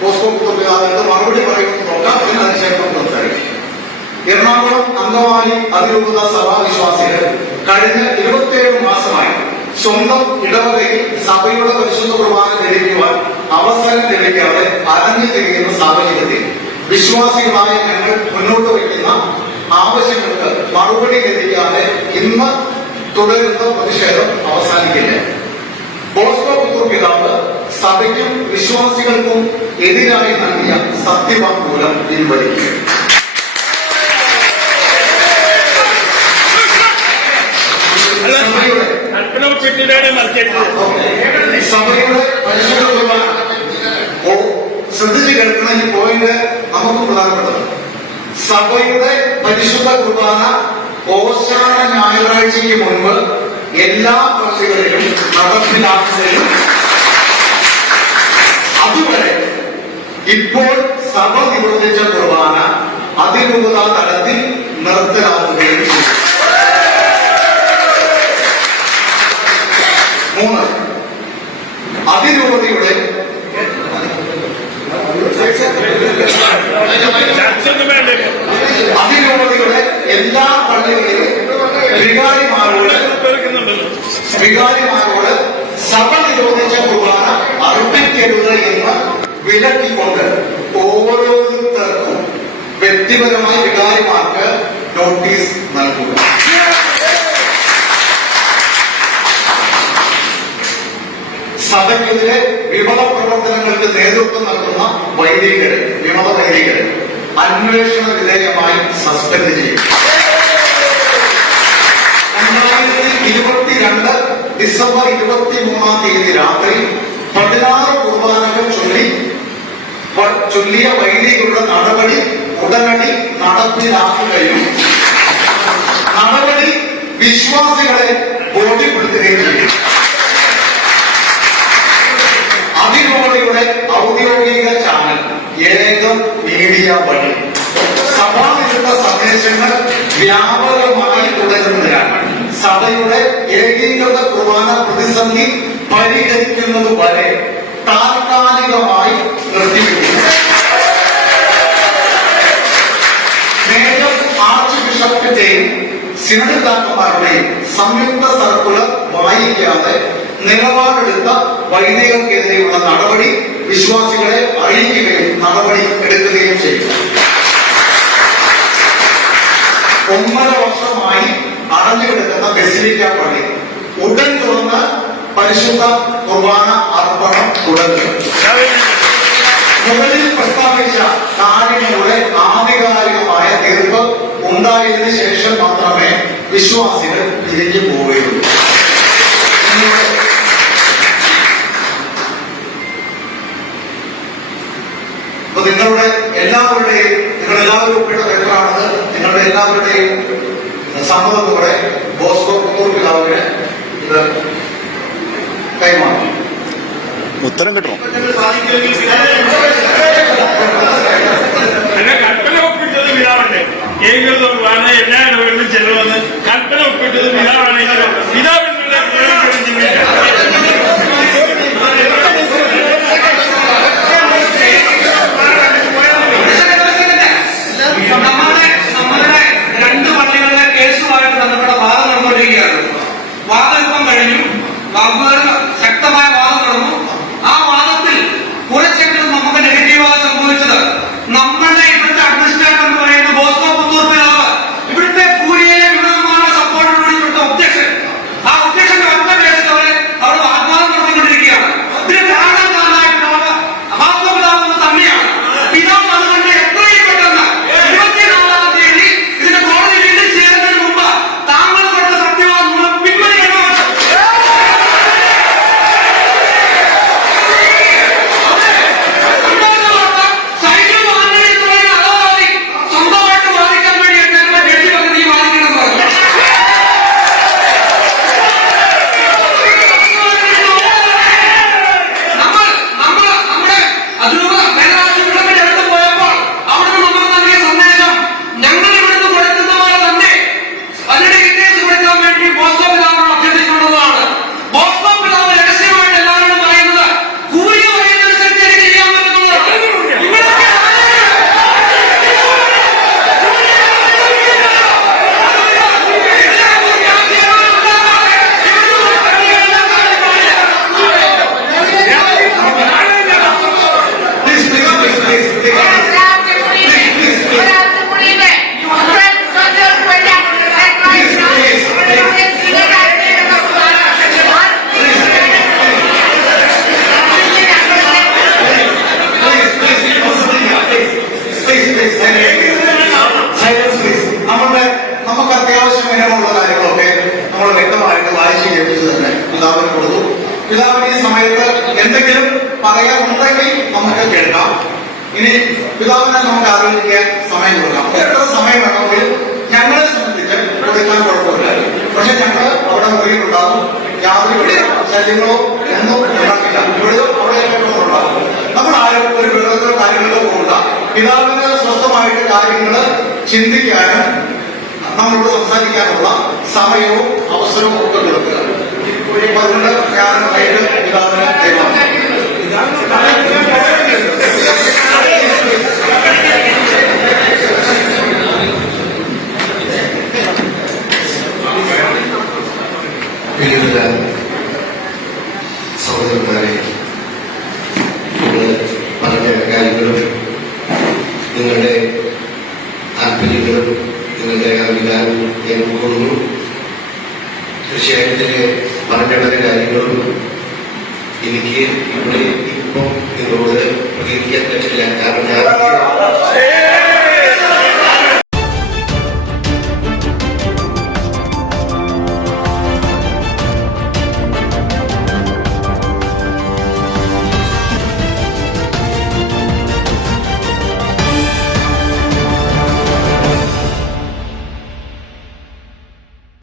പോസ്റ്റോ തൊഴിലാളികൾക്ക് മറുപടി പറയുമെന്ന് നോക്കാം എന്ന് അതിനുശേഷം എറണാകുളം അങ്കമാലി അതിരൂപത സഭാവിശ്വാസികൾ കഴിഞ്ഞ ഇരുപത്തിയേഴ് മാസമായി സ്വന്തം ഇടവകയിൽ സഭയുടെ പരിശുദ്ധ കുർബാന ലഭിക്കുവാൻ അവസരം ലഭിക്കാതെ അലഞ്ഞു തിരിയുന്ന സാഹചര്യത്തിൽ വിശ്വാസികളായ ഞങ്ങൾ മുന്നോട്ട് വയ്ക്കുന്ന ആവശ്യങ്ങൾക്ക് മറുപടി ലഭിക്കാതെ ഇന്ന് തുടരുന്ന പ്രതിഷേധം അവസാനിക്കില്ല. എതിരായി നൽകിയ സത്യവാങ്മൂലം പിൻവലിക്കും സഭയുടെ ശ്രദ്ധിച്ച് കേൾക്കുന്ന ഈ പോയിന്റ് നമുക്ക് സഭയുടെ പരിശുദ്ധ കുർബാന ഓശാന ഞായറാഴ്ചയ്ക്ക് മുൻപ് എല്ലാ പള്ളികളിലും നടപ്പിലാക്കുകയും ഇപ്പോൾ സഭ നിരോധിച്ച കുർബാന അതിരൂപത തലത്തിൽ നിർത്തലാക്കുകയും ചെയ്തു മൂന്ന് അതിരൂപതയുടെ ചർച്ചയൊന്നും വേണ്ട അതിരൂപതയുടെ എല്ലാ പള്ളികളിലും വികാരിമാരോട് പേർക്കുന്നുണ്ടല്ലോ വികാരിമാരോട് സഭ നിരോധിച്ച കുർബാന അർപ്പിക്കരുത് എന്ന് വിലക്കിക്കൊണ്ട് ഓരോരുത്തർക്കും വ്യക്തിപരമായി വികാരിമാർക്ക് നോട്ടീസ് നൽകുക സഭയ്ക്കെതിരെ വിമത പ്രവർത്തനങ്ങൾക്ക് നേതൃത്വം നൽകുന്ന വൈദികരെ വിമത വൈദികരെ അന്വേഷണ വിധേയമായി സസ്പെൻഡ് ചെയ്യും. ഡിസംബർ ഇരുപത്തി മൂന്നാം തീയതി രാത്രി പതിനാറ് ചൊല്ലിയ വൈദികരുടെ നടപടി ഉടനടി നടപ്പിലാക്കുകയും നടപടി വിശ്വാസികളെ ബോധ്യപ്പെടുത്തുകയും ചെയ്യും അതിരൂപതയുടെ ഔദ്യോഗിക ചാനൽ ഏകം മീഡിയ വഴി. സഭാവിരുദ്ധ സന്ദേശങ്ങൾ വ്യാപകമായി തുടരുന്നതിനാണ്. സഭയുടെ ഏകീകൃത കുർബാന പ്രതിസന്ധി പരിഹരിക്കുന്നത് വരെ താൽക്കാലികമായി നിർത്തിവെക്കുന്നു. ബിഷപ്പിന്റെയും സിനഡിതാക്കന്മാരുടെയും സംയുക്ത സർക്കുലർ വായിക്കാതെ നിലപാടെടുത്ത വൈദികർക്കെതിരെയുള്ള നടപടി വിശ്വാസികളെ അറിയിക്കുകയും നടപടി എടുക്കുകയും ചെയ്യും ഒന്നര വർഷമായി അടഞ്ഞുകിടക്കുന്ന ബസിലിക്ക പള്ളി. ഉടൻ തുറന്ന് പരിശുദ്ധ കുർബാന അർപ്പണം തുടങ്ങി. മുകളിൽ പ്രസ്താവിച്ച കാര്യങ്ങളുടെ തീർപ്പ് ഉണ്ടായതിനു ശേഷം മാത്രമേ വിശ്വാസികൾ തിരിഞ്ഞു പോവുകയുള്ളൂ. നിങ്ങളുടെ അപ്പൊ നിങ്ങളുടെ എല്ലാവരുടെയും നിങ്ങൾ എല്ലാവരും ഒപ്പിട്ട പേപ്പറാണത് നിങ്ങളുടെ എല്ലാവരുടെയും സമ്മതത്തോടെ ബോസ്കോ കുന്നൂർ പിതാവിന് ഇത് കൈമാറും ഉത്തരം കിട്ടണം. അല്ല കൽപ്പന ഒപ്പിട്ടത് പിതാവല്ലേ ഏകദേശം இருக்குது പിതാവിന് കൊടുത്തു. പിതാവിന് ഈ സമയത്ത് എന്തെങ്കിലും പറയാനുണ്ടെങ്കിൽ നമുക്ക് കേൾക്കാം. ഇനി പിതാവിനെ നമുക്ക് ആലോചിക്കാൻ സമയം കൊടുക്കാം. എത്ര സമയം വേണമെങ്കിൽ ഞങ്ങളെ സംബന്ധിച്ച് എടുക്കാൻ കുഴപ്പമില്ല. പക്ഷെ ഞങ്ങൾ അവിടെ മുറിയിലുണ്ടാകും. യാതൊരു ശല്യങ്ങളോ ഒന്നും ഉണ്ടാക്കില്ല. ഇവിടെയോ അവിടെ ഉണ്ടാകും. നമ്മൾ ആരും ഒരു വെള്ളത്തിലോ കാര്യങ്ങളിലോ പോകില്ല. പിതാവിന് സ്വസ്ഥമായിട്ട് കാര്യങ്ങൾ ചിന്തിക്കാനും നമ്മളോട് സംസാരിക്കാനുള്ള സമയവും അവസരവും ഒക്കെ കൊടുക്കുക. അപ്പൊ അതുകൊണ്ട് ഞാൻ വൈകിട്ട് എനിക്ക് ഇവിടെ ഇപ്പം നിങ്ങളോട് പ്രതികരിക്കാൻ പറ്റില്ല. കാരണം ഞാൻ